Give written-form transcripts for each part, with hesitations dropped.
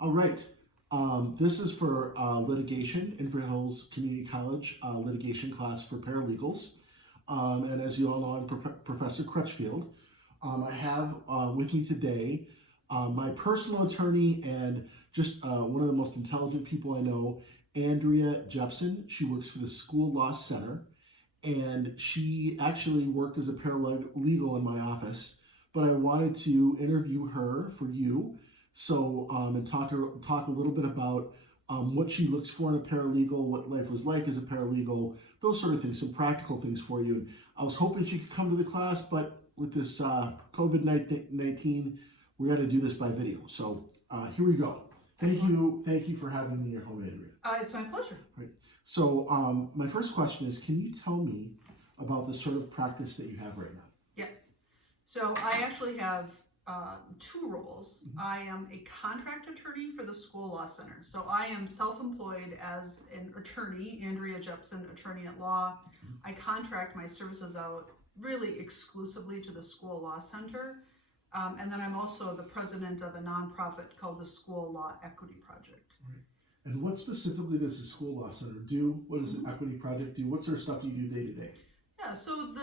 All right. This is for litigation, Inver Hills Community College litigation class for paralegals. And as you all know, I'm Professor Crutchfield. I have with me today my personal attorney and just one of the most intelligent people I know, Andrea Jepsen. She works for the School Law Center, and she actually worked as a paralegal in my office, but I wanted to interview her for you. So, and talk a little bit about what she looks for in a paralegal, what life was like as a paralegal, those sort of things, some practical things for you. And I was hoping she could come to the class, but with this COVID-19, we're going to do this by video. So here we go. Thank you for having me in your home, Andrea. It's my pleasure. Right. So my first question is, can you tell me about the sort of practice that you have right now? Yes. So I actually have two roles. Mm-hmm. I am a contract attorney for the School Law Center. So I am self-employed as an attorney, Andrea Jepsen, attorney at law. Mm-hmm. I contract my services out really exclusively to the School Law Center. And then I'm also the president of a nonprofit called the School Law Equity Project. Right. And what specifically does the School Law Center do? What does the Equity Project do? What sort of stuff do you do day to day? Yeah, so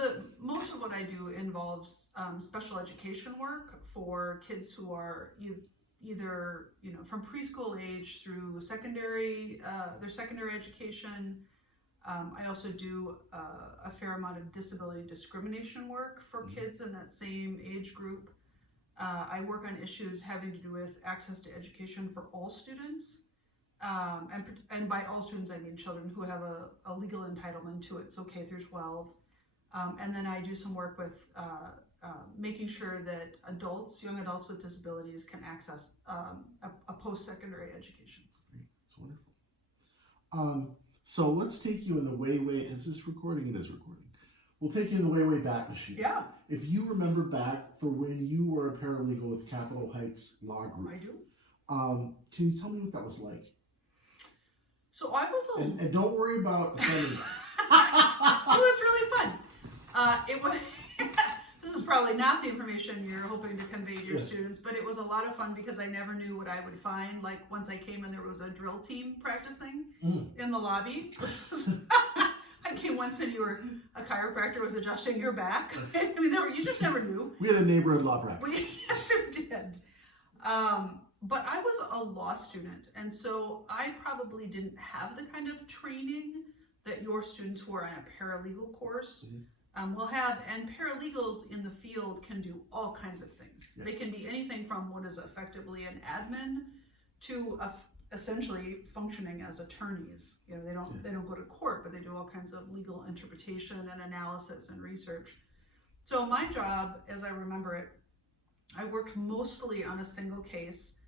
most of what I do involves special education work for kids who are either from preschool age through their secondary education. I also do a fair amount of disability discrimination work for kids in that same age group. I work on issues having to do with access to education for all students. And by all students, I mean children who have a legal entitlement to it, so K through 12. And then I do some work with making sure that young adults with disabilities can access a post-secondary education. Great, that's wonderful. So let's take you in the way, is this recording? It is recording. We'll take you in the way back machine. Yeah. If you remember back for when you were a paralegal with Capitol Heights Law Group. I do. Can you tell me what that was like? So I was and don't worry about offending. It was really fun. It was. This is probably not the information you're hoping to convey to your students, but it was a lot of fun because I never knew what I would find. Like once I came in, there was a drill team practicing in the lobby. I came once and a chiropractor was adjusting your back. I mean, you just never knew. We had a neighborhood law practice. Yes, we did. But I was a law student, and so I probably didn't have the kind of training that your students who are on a paralegal course will have. And paralegals in the field can do all kinds of things. Yes. They can be anything from what is effectively an admin to essentially functioning as attorneys. They don't go to court, but they do all kinds of legal interpretation and analysis and research. So my job, as I remember it, I worked mostly on a single case,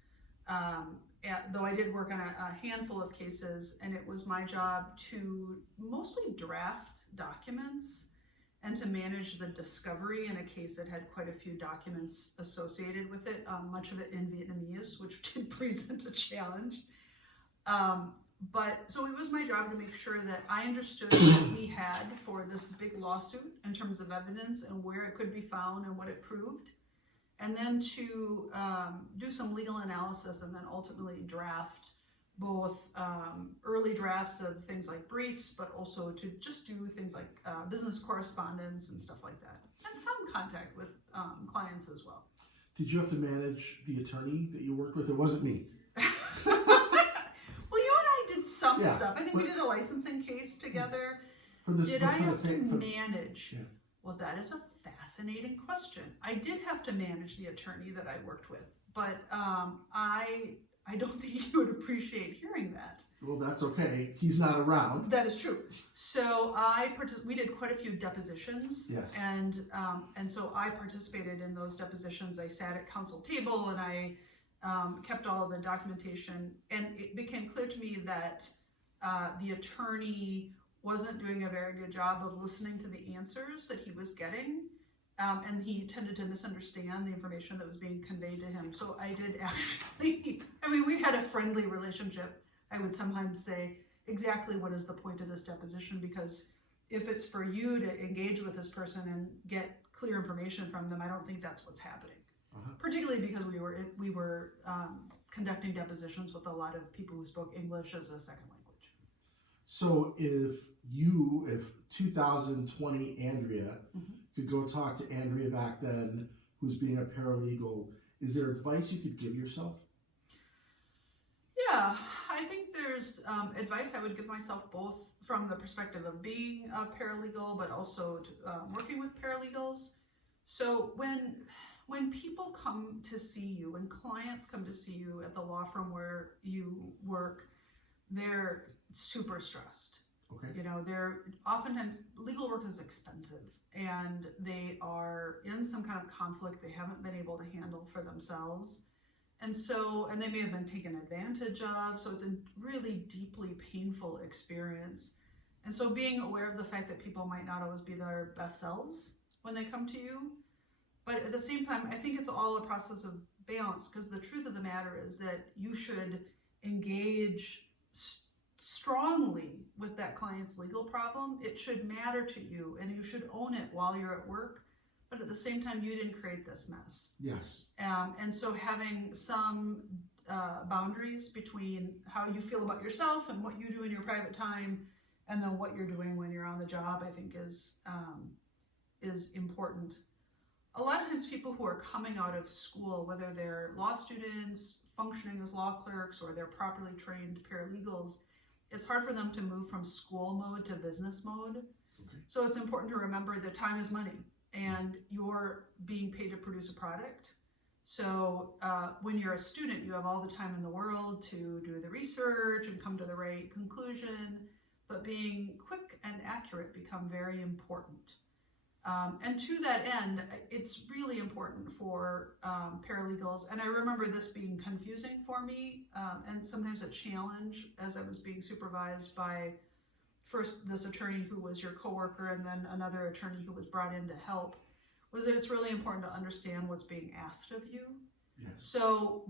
though I did work on a handful of cases, and it was my job to mostly draft documents and to manage the discovery in a case that had quite a few documents associated with it, much of it in Vietnamese, which did present a challenge. But so it was my job to make sure that I understood what we had for this big lawsuit in terms of evidence and where it could be found and what it proved. And then to do some legal analysis and then ultimately draft both early drafts of things like briefs, but also to just do things like business correspondence and stuff like that. And some contact with clients as well. Did you have to manage the attorney that you worked with? It wasn't me. Well, you and I did some stuff. I think we did a licensing case together. Did I have to manage? Yeah. Well, that is a fascinating question. I did have to manage the attorney that I worked with, but I don't think you would appreciate hearing that. Well, that's okay. He's not around. That is true. So we did quite a few depositions. Yes. And so I participated in those depositions. I sat at counsel table and I kept all of the documentation. And it became clear to me that the attorney wasn't doing a very good job of listening to the answers that he was getting. And he tended to misunderstand the information that was being conveyed to him. So I did actually, we had a friendly relationship. I would sometimes say, exactly what is the point of this deposition? Because if it's for you to engage with this person and get clear information from them, I don't think that's what's happening. Particularly because we were conducting depositions with a lot of people who spoke English as a second language. So if 2020 Andrea could go talk to Andrea back then, who's being a paralegal, is there advice you could give yourself? Yeah, I think there's advice I would give myself both from the perspective of being a paralegal, but also working with paralegals. So when people come to see you, when clients come to see you at the law firm where you work, they're super stressed. Okay. You know, they're oftentimes, legal work is expensive and they are in some kind of conflict they haven't been able to handle for themselves. And they may have been taken advantage of, so it's a really deeply painful experience. And so being aware of the fact that people might not always be their best selves when they come to you, but at the same time, I think it's all a process of balance, because the truth of the matter is that you should engage strongly with that client's legal problem. It should matter to you and you should own it while you're at work, but at the same time, you didn't create this mess. Yes. And so having some boundaries between how you feel about yourself and what you do in your private time, and then what you're doing when you're on the job, I think is important. A lot of times people who are coming out of school, whether they're law students functioning as law clerks or they're properly trained paralegals, it's hard for them to move from school mode to business mode. Okay. So it's important to remember that time is money and you're being paid to produce a product. So when you're a student, you have all the time in the world to do the research and come to the right conclusion, but being quick and accurate become very important. And to that end, it's really important for paralegals, and I remember this being confusing for me, and sometimes a challenge as I was being supervised by first this attorney who was your coworker and then another attorney who was brought in to help, was that it's really important to understand what's being asked of you. Yes. So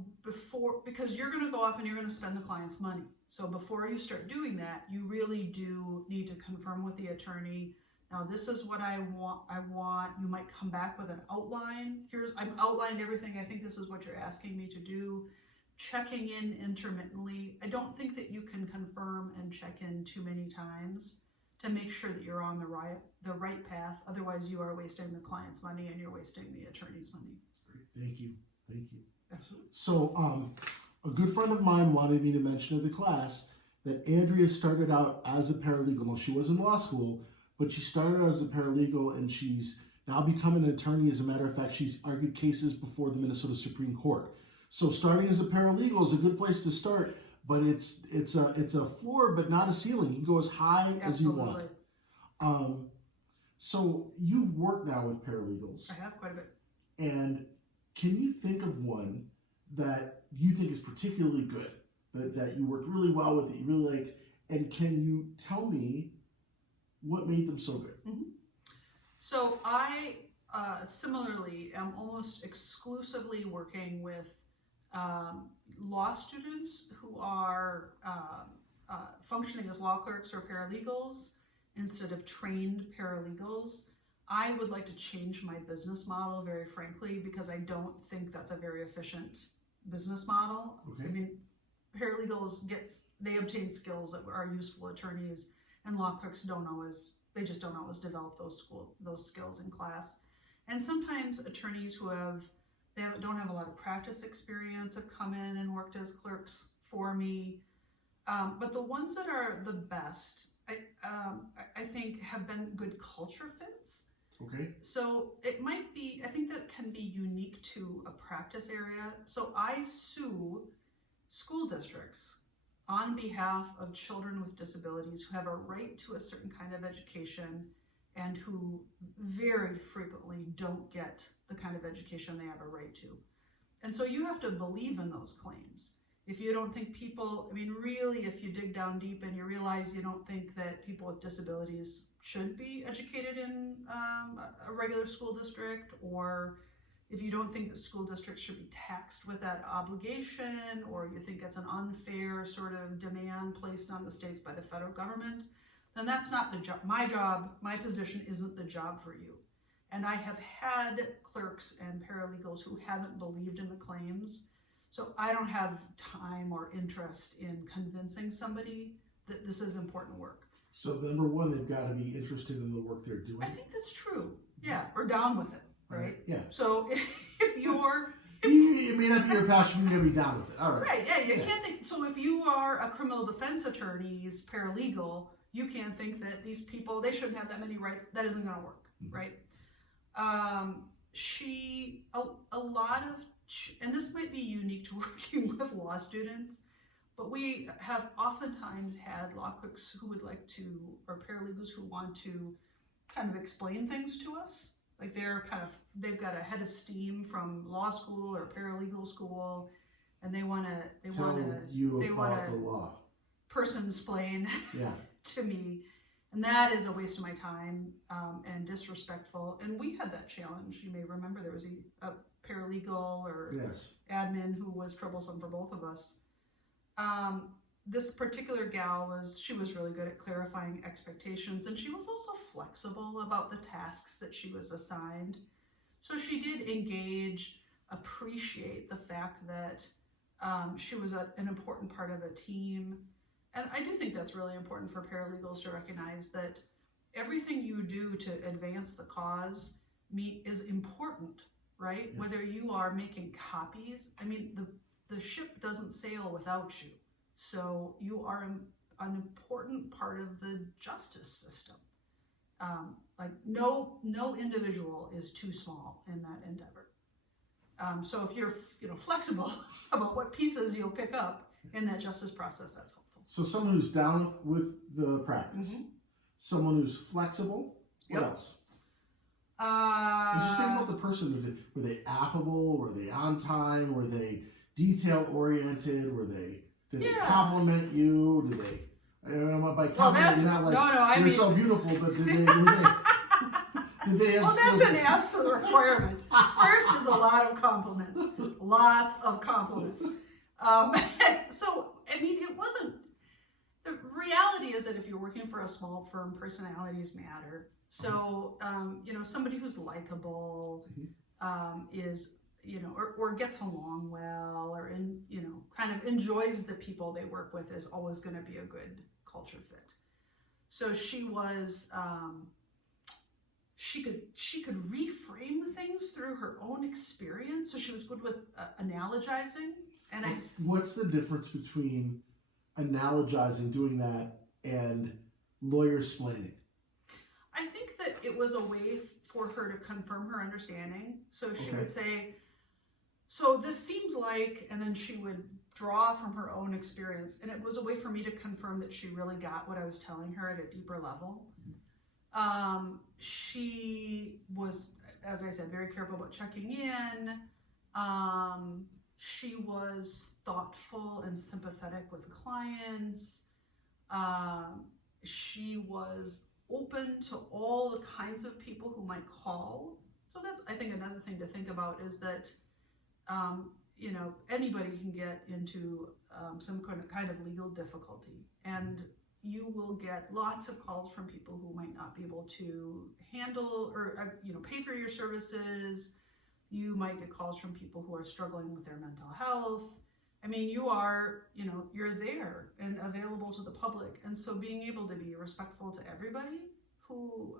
because you're going to go off and you're going to spend the client's money. So before you start doing that, you really do need to confirm with the attorney, now this is what I want. You might come back with an outline. I've outlined everything. I think this is what you're asking me to do. Checking in intermittently. I don't think that you can confirm and check in too many times to make sure that you're on the right path. Otherwise, you are wasting the client's money and you're wasting the attorney's money. Great. Thank you. Thank you. Absolutely. So, a good friend of mine wanted me to mention to the class that Andrea started out as a paralegal. Now, she was in law school, but she started as a paralegal and she's now become an attorney. As a matter of fact, she's argued cases before the Minnesota Supreme Court. So starting as a paralegal is a good place to start, but it's a floor, but not a ceiling. You go as high as you want. So you've worked now with paralegals. I have quite a bit. And can you think of one that you think is particularly good, that you worked really well with, that you really liked, and can you tell me what made them so good? Mm-hmm. So I similarly am almost exclusively working with law students who are functioning as law clerks or paralegals instead of trained paralegals. I would like to change my business model, very frankly, because I don't think that's a very efficient business model. Okay. I mean, paralegals they obtain skills that are useful attorneys, and law clerks they just don't always develop those skills in class. And sometimes attorneys who don't have a lot of practice experience have come in and worked as clerks for me. But the ones that are the best, I think, have been good culture fits. Okay. So it might be, I think that can be unique to a practice area. So I sue school districts on behalf of children with disabilities who have a right to a certain kind of education and who very frequently don't get the kind of education they have a right to. And so you have to believe in those claims. If you don't think really, if you dig down deep and you realize you don't think that people with disabilities should be educated in a regular school district, or if you don't think that school districts should be taxed with that obligation, or you think it's an unfair sort of demand placed on the states by the federal government, then that's not the job. My position isn't the job for you. And I have had clerks and paralegals who haven't believed in the claims. So I don't have time or interest in convincing somebody that this is important work. So number one, they've got to be interested in the work they're doing. I think that's true. Yeah, or down with it, right? Yeah. So if you're It may not be your passion, you're going to be down with it. All right. right, yeah, you can't think. So if you are a criminal defense attorney's paralegal, you can't think that these people, they shouldn't have that many rights. That isn't going to work, right? A lot of, and this might be unique to working with law students, but we have oftentimes had law clerks who would like to, or paralegals who want to kind of explain things to us. Like they've got a head of steam from law school or paralegal school, and they want to the law. Person-splain to me. And that is a waste of my time and disrespectful. And we had that challenge. You may remember there was a paralegal or admin who was troublesome for both of us. This particular gal she was really good at clarifying expectations, and she was also flexible about the tasks that she was assigned. So she did engage, appreciate the fact that she was an important part of a team. And I do think that's really important for paralegals to recognize that everything you do to advance the cause is important, right? Yes. Whether you are making copies, I mean, the ship doesn't sail without you. So you are an important part of the justice system. Like no individual is too small in that endeavor. So if you're flexible about what pieces you'll pick up in that justice process, that's helpful. So someone who's down with the practice, someone who's flexible. What else? And just think about the person. Were they affable? Were they on time? Were they detail oriented? Did they compliment you? Did they? By compliment, you're not like you're so beautiful, but did they have? Well, that's an absolute requirement. First is a lot of compliments, lots of compliments. So I mean, it wasn't. The reality is that if you're working for a small firm, personalities matter. So, somebody who's likable, is, or gets along well, or, kind of enjoys the people they work with is always going to be a good culture fit. So she was, she could reframe things through her own experience. So she was good with analogizing. And what's the difference between analogizing, doing that, and lawyer-splaining? I think that it was a way for her to confirm her understanding. So she would say, so this seems like, and then she would draw from her own experience. And it was a way for me to confirm that she really got what I was telling her at a deeper level. She was, as I said, very careful about checking in. She was thoughtful and sympathetic with clients. She was open to all the kinds of people who might call. So that's, I think, another thing to think about is that, anybody can get into some kind of legal difficulty, and you will get lots of calls from people who might not be able to handle or, pay for your services. You might get calls from people who are struggling with their mental health. I mean, you're there and available to the public. And so being able to be respectful to everybody who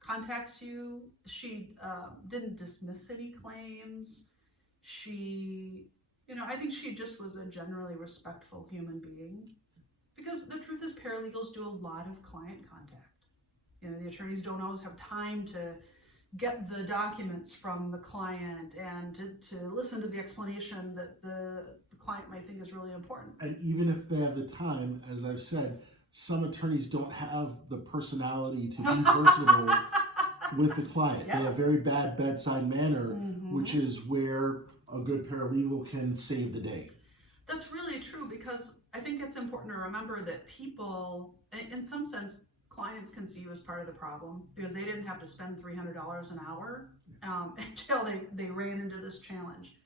contacts you. She didn't dismiss any claims. She, I think she just was a generally respectful human being. Because the truth is, paralegals do a lot of client contact. The attorneys don't always have time to get the documents from the client and to listen to the explanation that the client might think is really important. And even if they have the time, as I've said, some attorneys don't have the personality to be personable with the client. They have very bad bedside manner, which is where a good paralegal can save the day. That's really true, because I think it's important to remember that people, in some sense, clients can see you as part of the problem, because they didn't have to spend $300 an hour until they ran into this challenge.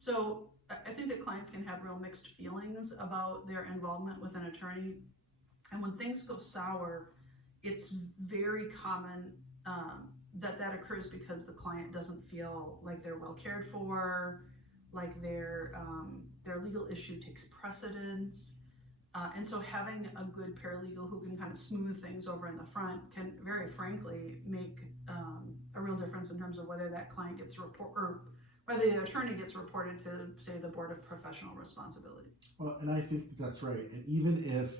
So I think that clients can have real mixed feelings about their involvement with an attorney. And when things go sour, it's very common that occurs because the client doesn't feel like they're well cared for, like their legal issue takes precedence. And so having a good paralegal who can kind of smooth things over in the front can very frankly make a real difference in terms of whether that client gets or whether the attorney gets reported to, say, the Board of Professional Responsibility. Well, and I think that's right. And even if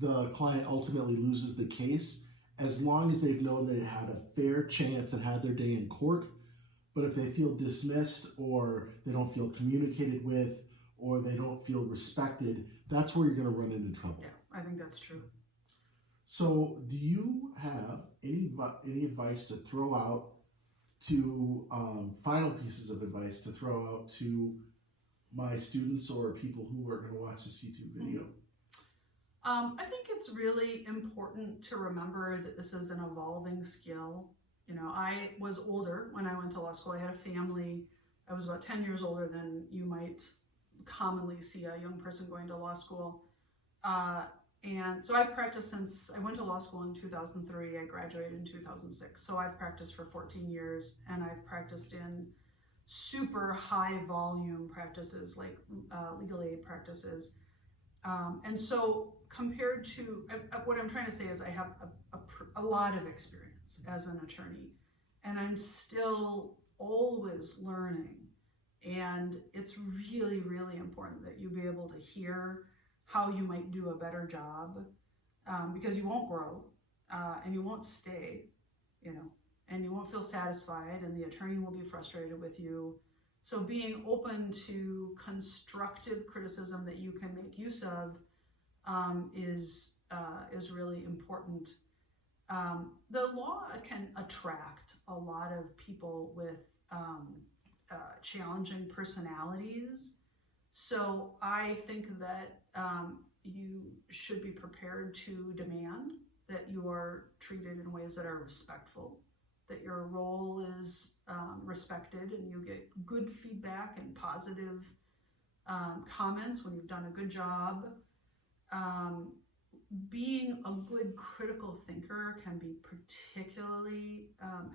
the client ultimately loses the case, as long as they've known they had a fair chance and had their day in court, but if they feel dismissed or they don't feel communicated with or they don't feel respected, that's where you're going to run into trouble. Yeah, I think that's true. So do you have any advice to throw out to, final pieces of advice to throw out to my students or people who are going to watch this YouTube video? I think it's really important to remember that this is an evolving skill. You know, I was older when I went to law school. I had a family. I was about 10 years older than you might commonly see a young person going to law school. And so I've practiced since I went to law school in 2003. I graduated in 2006. So I've practiced for 14 years, and I've practiced in super high volume practices like legal aid practices. And so compared to, what I'm trying to say is I have a lot of experience as an attorney, and I'm still always learning. And it's really, really important that you be able to hear how you might do a better job, because you won't grow, and you won't stay, you know, and you won't feel satisfied, and the attorney will be frustrated with you. So being open to constructive criticism that you can make use of is really important. The law can attract a lot of people with challenging personalities. So I think that you should be prepared to demand that you are treated in ways that are respectful, that your role is respected, and you get good feedback and positive comments when you've done a good job. Being a good critical thinker can be particularly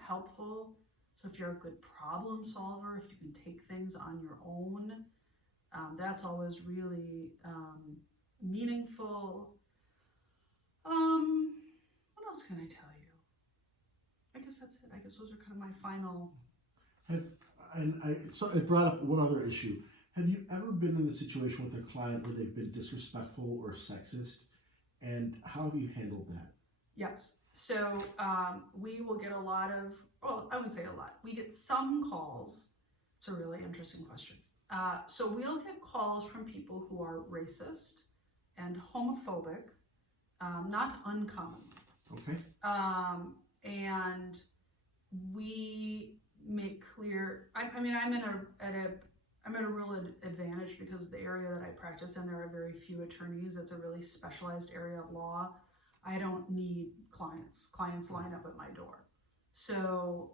helpful. So if you're a good problem solver, if you can take things on your own, that's always really meaningful. What else can I tell you? I guess that's it. I guess those are kind of my final. So it brought up one other issue. Have you ever been in a situation with a client where they've been disrespectful or sexist, and how have you handled that? Yes. So we will get a lot of, well, I wouldn't say a lot. We get some calls. It's a really interesting question. So we'll get calls from people who are racist and homophobic, not uncommon. Okay. And we make clear. I mean, I'm at a real advantage because the area that I practice in, there are very few attorneys. It's a really specialized area of law. I don't need clients. Clients line up at my door. So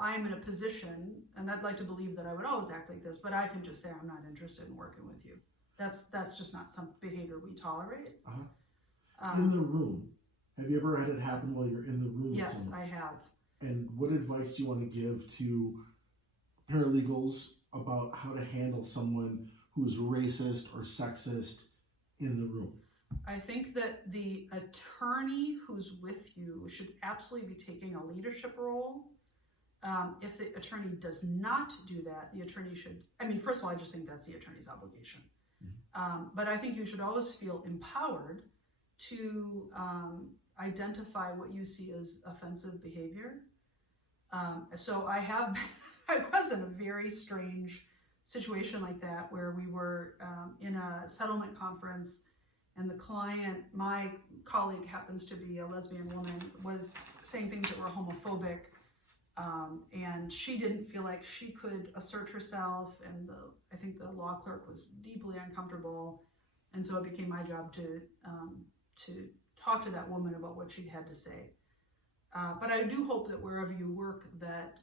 I'm in a position, and I'd like to believe that I would always act like this, but I can just say I'm not interested in working with you. That's just not some behavior we tolerate. In the room, have you ever had it happen while you're in the room? Yes, with someone? I have. And what advice do you want to give to paralegals about how to handle someone who's racist or sexist in the room? I think that the attorney who's with you should absolutely be taking a leadership role. If the attorney does not do that, the attorney should, I mean, first of all, I just think that's the attorney's obligation. But I think you should always feel empowered to identify what you see as offensive behavior. So I was in a very strange situation like that where we were in a settlement conference, and the client, my colleague happens to be a lesbian woman, was saying things that were homophobic, and she didn't feel like she could assert herself, and I think the law clerk was deeply uncomfortable, and so it became my job to talk to that woman about what she had to say. But I do hope that wherever you work, that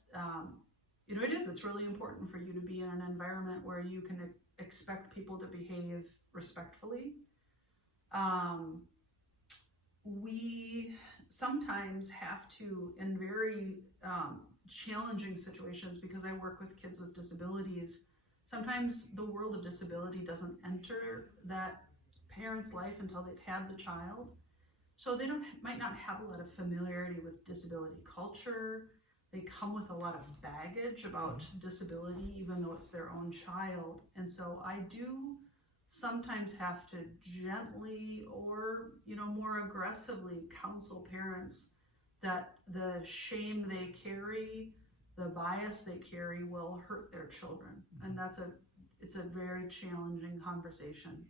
it's really important for you to be in an environment where you can expect people to behave respectfully. We sometimes have to, in very challenging situations because I work with kids with disabilities. Sometimes the world of disability doesn't enter that parent's life until they've had the child. So they might not have a lot of familiarity with disability culture. They come with a lot of baggage about disability, even though it's their own child. And so I do sometimes have to gently or, more aggressively counsel parents that the shame they carry, the bias they carry will hurt their children. And it's a very challenging conversation.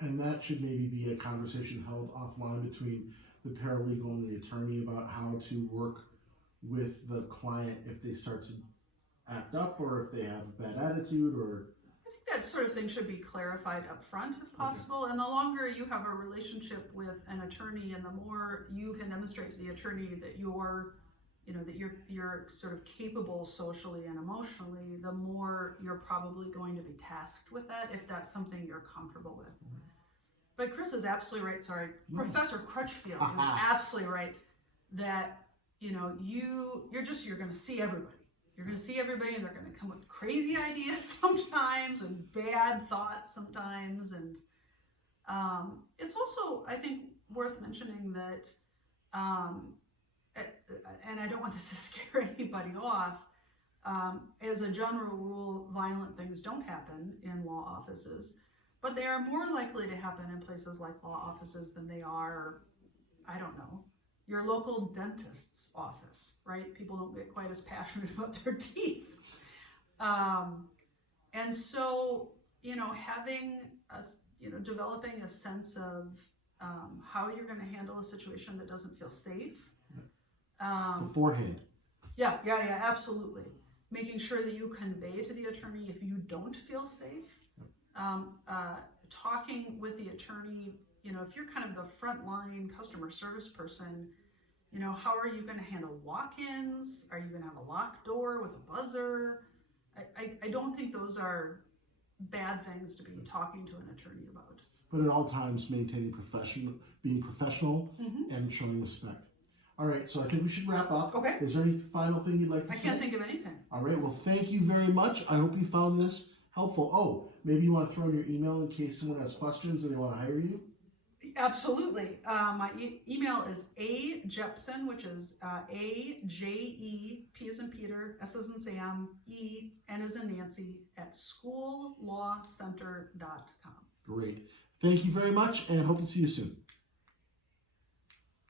And that should maybe be a conversation held offline between the paralegal and the attorney about how to work with the client if they start to act up or if they have a bad attitude, or I think that sort of thing should be clarified up front if possible. Okay. And the longer you have a relationship with an attorney and the more you can demonstrate to the attorney that you're sort of capable socially and emotionally, the more you're probably going to be tasked with that if that's something you're comfortable with. Mm-hmm. But Chris is absolutely right. Sorry, Professor Crutchfield is absolutely right that you're going to see everybody. You're going to see everybody, and they're going to come with crazy ideas sometimes and bad thoughts sometimes. And it's also, I think, worth mentioning that, and I don't want this to scare anybody off, as a general rule, violent things don't happen in law offices, but they are more likely to happen in places like law offices than they are, I don't know, your local dentist's office, right? People don't get quite as passionate about their teeth. And so, developing a sense of how you're going to handle a situation that doesn't feel safe. Beforehand. Yeah, absolutely. Making sure that you convey to the attorney if you don't feel safe. Talking with the attorney, if you're kind of the frontline customer service person, how are you going to handle walk-ins? Are you going to have a locked door with a buzzer? I don't think those are bad things to be talking to an attorney about. But at all times, maintaining being professional, mm-hmm. and showing respect. All right, so I think we should wrap up. Okay. Is there any final thing you'd like to say? I can't think of anything. All right, well, thank you very much. I hope you found this helpful. Oh, maybe you want to throw in your email in case someone has questions and they want to hire you? Absolutely. My email is ajepsen, which is A-J-E, P as in Peter, S as in Sam, E, N as in Nancy, at schoollawcenter.com. Great. Thank you very much, and hope to see you soon.